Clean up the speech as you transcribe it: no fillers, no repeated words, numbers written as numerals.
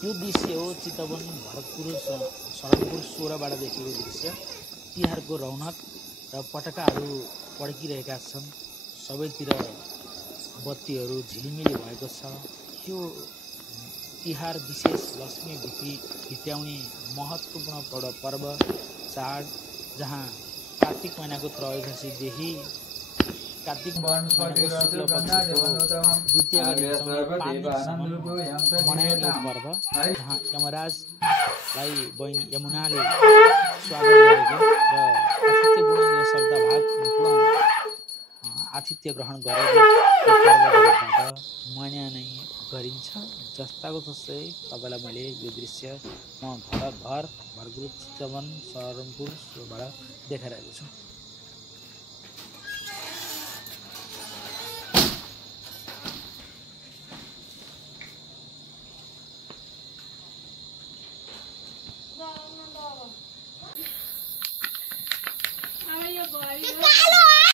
यो दृश्य हो चितवन भरतपुर सडकपुर 16बाट देखेको दृश्य। तिहारको रौनक र पटकाहरू पड्किरहेका छन्। सबैतिर बत्तीहरू झिलिमिली भएको छ। यो तिहार विशेष लक्ष्मी भित्र्याउने महत्त्वपूर्ण पर्व चाड, जहाँ कार्तिक महिनाको त्रयोदशीदेखि कार्तिक महिनाको शुक्ल पक्षको द्वितीय मनाइने पर्व, जहाँ यमराजलाई बहिनी यमुनाले स्वागत गरेको र आतिथ्यपूर्ण यो शब्दभागपूर्ण आतिथ्य ग्रहण गरेको पर्वको रूपबाट मान्य नै गरिन्छ। जस्ताको तस्तै तपाईँलाई मैले यो दृश्य म घर भरतपुर चितवन सहारनपुरबाट देखाइरहेको छु। अब यो